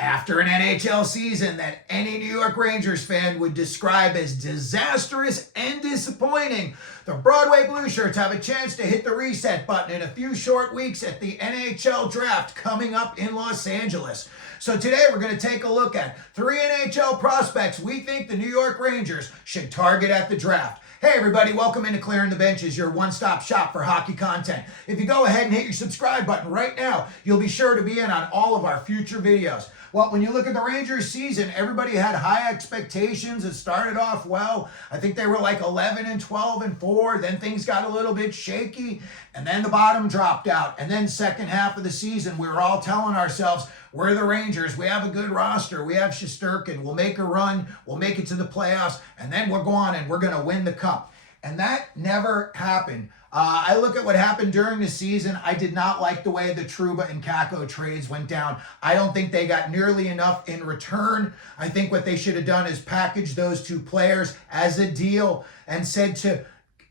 After an NHL season that any New York Rangers fan would describe as disastrous and disappointing, the Broadway Blue Shirts have a chance to hit the reset button in a few short weeks at the NHL Draft coming up in Los Angeles. So today we're going to take a look at 3 NHL prospects we think the New York Rangers should target at the draft. Hey everybody, welcome into Clearing the Benches, your one-stop shop for hockey content. If you go ahead and hit your subscribe button right now, you'll be sure to be in on all of our future videos. Well, when you look at the Rangers season, everybody had high expectations. It started off well. I think they were like 11-12-4. Then things got a little bit shaky, and then the bottom dropped out. And then second half of the season, we were all telling ourselves, we're the Rangers. We have a good roster. We have Shesterkin. We'll make a run. We'll make it to the playoffs, and then we're going and we're going to win the cup. And that never happened. I look at what happened during the season. I did not like the way the Trouba and Kakko trades went down. I don't think they got nearly enough in return. I think what they should have done is package those two players as a deal and said to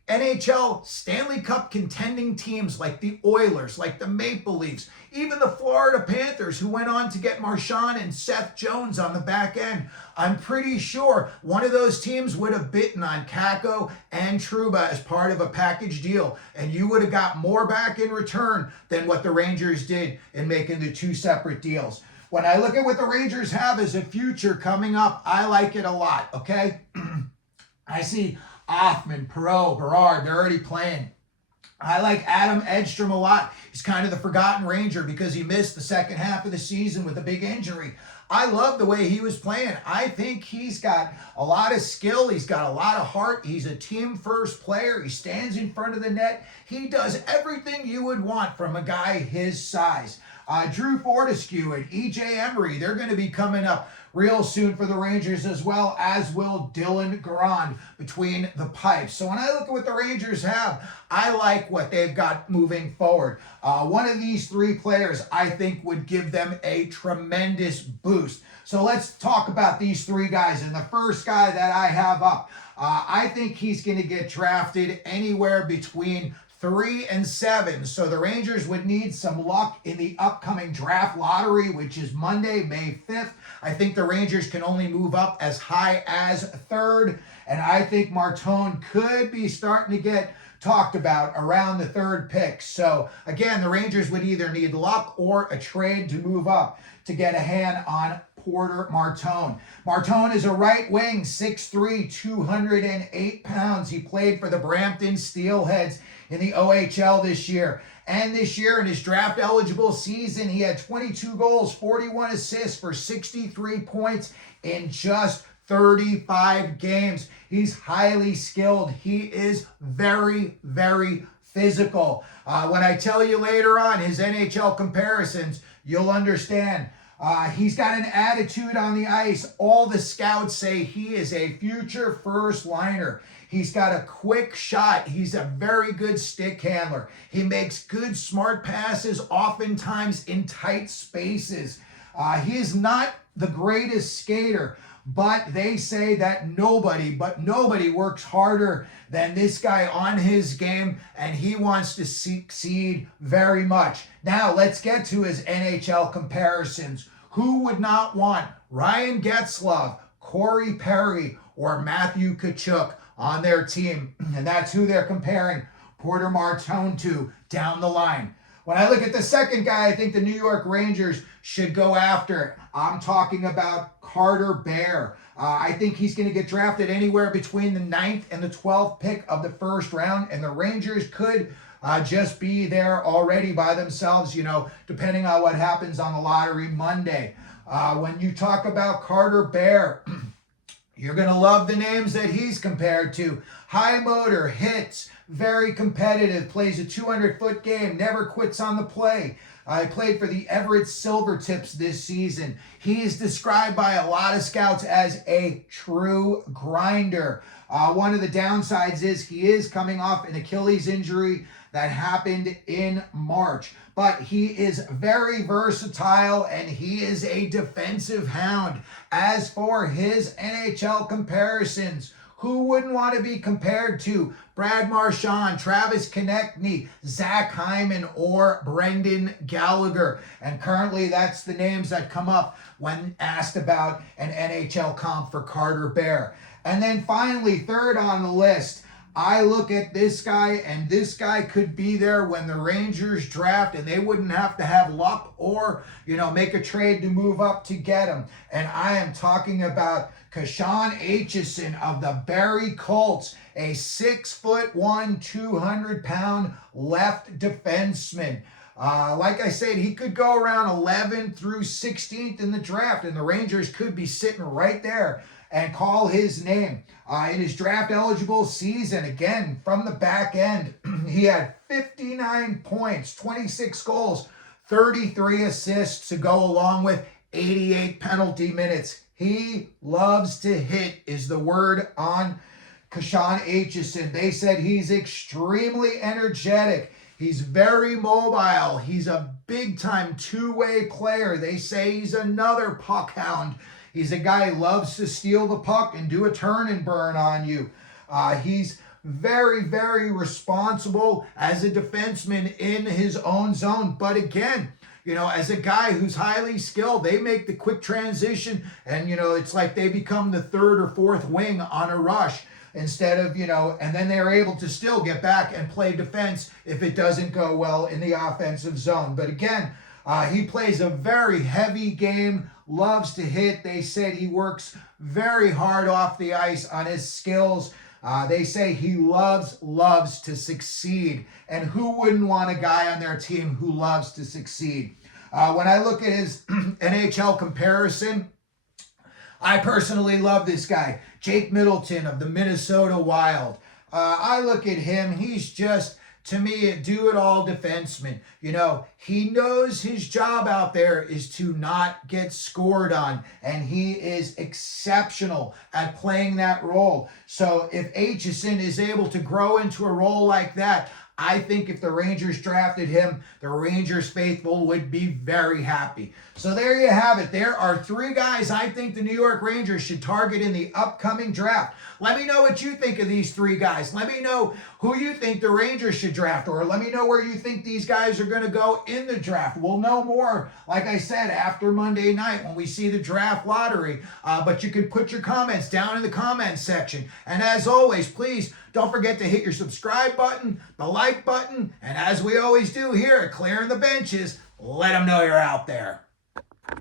NHL Stanley Cup contending teams like the Oilers, like the Maple Leafs, even the Florida Panthers, who went on to get Martone and Seth Jones on the back end. I'm pretty sure one of those teams would have bitten on Kakko and Trouba as part of a package deal, and you would have got more back in return than what the Rangers did in making the two separate deals. When I look at what the Rangers have as a future coming up, I like it a lot, okay? I see Hoffman, Perreault, Berard, they're already playing. I like Adam Edstrom a lot. He's kind of the forgotten Ranger because he missed the second half of the season with a big injury. I love the way he was playing. I think he's got a lot of skill. He's got a lot of heart. He's a team-first player. He stands in front of the net. He does everything you would want from a guy his size. Drew Fortescue and E.J. Emery, they're going to be coming up real soon for the Rangers, as well as will Dylan Garand between the pipes. So when I look at what the Rangers have, I like what they've got moving forward. One of these three players I think would give them a tremendous boost. So let's talk about these three guys. And the first guy that I have up, I think he's going to get drafted anywhere between 3 and 7. So the Rangers would need some luck in the upcoming draft lottery, which is Monday, May 5th. I think the Rangers can only move up as high as 3rd. And I think Martone could be starting to get talked about around the 3rd pick. So again, the Rangers would either need luck or a trade to move up to get a hand on Porter Martone. Martone is a right wing, 6'3", 208 pounds. He played for the Brampton Steelheads in the OHL this year. And this year in his draft eligible season, he had 22 goals, 41 assists for 63 points in just 35 games. He's highly skilled. He is very, very physical. When I tell you later on his NHL comparisons, you'll understand. He's got an attitude on the ice. All the scouts say he is a future first liner. He's got a quick shot. He's a very good stick handler. He makes good, smart passes, oftentimes in tight spaces. He is not the greatest skater, but they say that nobody works harder than this guy on his game, and he wants to succeed very much. Now, let's get to his NHL comparisons. Who would not want Ryan Getzlaf, Corey Perry, or Matthew Tkachuk on their team? And that's who they're comparing Porter Martone to down the line. When I look at the second guy I think the New York Rangers should go after, I'm talking about Carter Bear. I think he's going to get drafted anywhere between the 9th and the 12th pick of the first round, and the Rangers could just be there already by themselves, depending on what happens on the lottery Monday. When you talk about Carter Bear, you're going to love the names that he's compared to. High motor, hits, very competitive, plays a 200-foot game, never quits on the play. He played for the Everett Silvertips this season. He is described by a lot of scouts as a true grinder. One of the downsides is he is coming off an Achilles injury that happened in March. But he is very versatile and he is a defensive hound. As for his NHL comparisons, Who wouldn't want to be compared to Brad Marchand, Travis Konechny, Zach Hyman, or Brendan Gallagher? And currently, that's the names that come up when asked about an NHL comp for Carter Bear. And then finally, third on the list, I look at this guy, and this guy could be there when the Rangers draft, and they wouldn't have to have luck or, make a trade to move up to get him. And I am talking about Kashawn Aicheson of the Barrie Colts, a 6'1", 200-pound left defenseman. Like I said, he could go around 11th through 16th in the draft, and the Rangers could be sitting right there and call his name. In his draft-eligible season, again, from the back end, he had 59 points, 26 goals, 33 assists to go along with 88 penalty minutes. He loves to hit is the word on Kashawn Aicheson. They said he's extremely energetic. He's very mobile. He's a big-time two-way player. They say he's another puck hound. He's a guy who loves to steal the puck and do a turn and burn on you. He's very, very responsible as a defenseman in his own zone. But again, as a guy who's highly skilled, they make the quick transition and, it's like they become the third or fourth wing on a rush instead of, and then they're able to still get back and play defense if it doesn't go well in the offensive zone. But again, he plays a very heavy game, loves to hit. They said he works very hard off the ice on his skills. They say he loves to succeed. And who wouldn't want a guy on their team who loves to succeed? When I look at his NHL comparison, I personally love this guy, Jake Middleton of the Minnesota Wild. I look at him, he's just, to me, a do-it-all defenseman. He knows his job out there is to not get scored on, and he is exceptional at playing that role. So if Aicheson is able to grow into a role like that, I think if the Rangers drafted him, the Rangers faithful would be very happy. So there you have it. There are three guys I think the New York Rangers should target in the upcoming draft. Let me know what you think of these three guys. Let me know who you think the Rangers should draft, or let me know where you think these guys are going to go in the draft. We'll know more, like I said, after Monday night when we see the draft lottery. But you can put your comments down in the comments section. And as always, please don't forget to hit your subscribe button, the like button, and as we always do here at Clearing the Benches, let them know you're out there.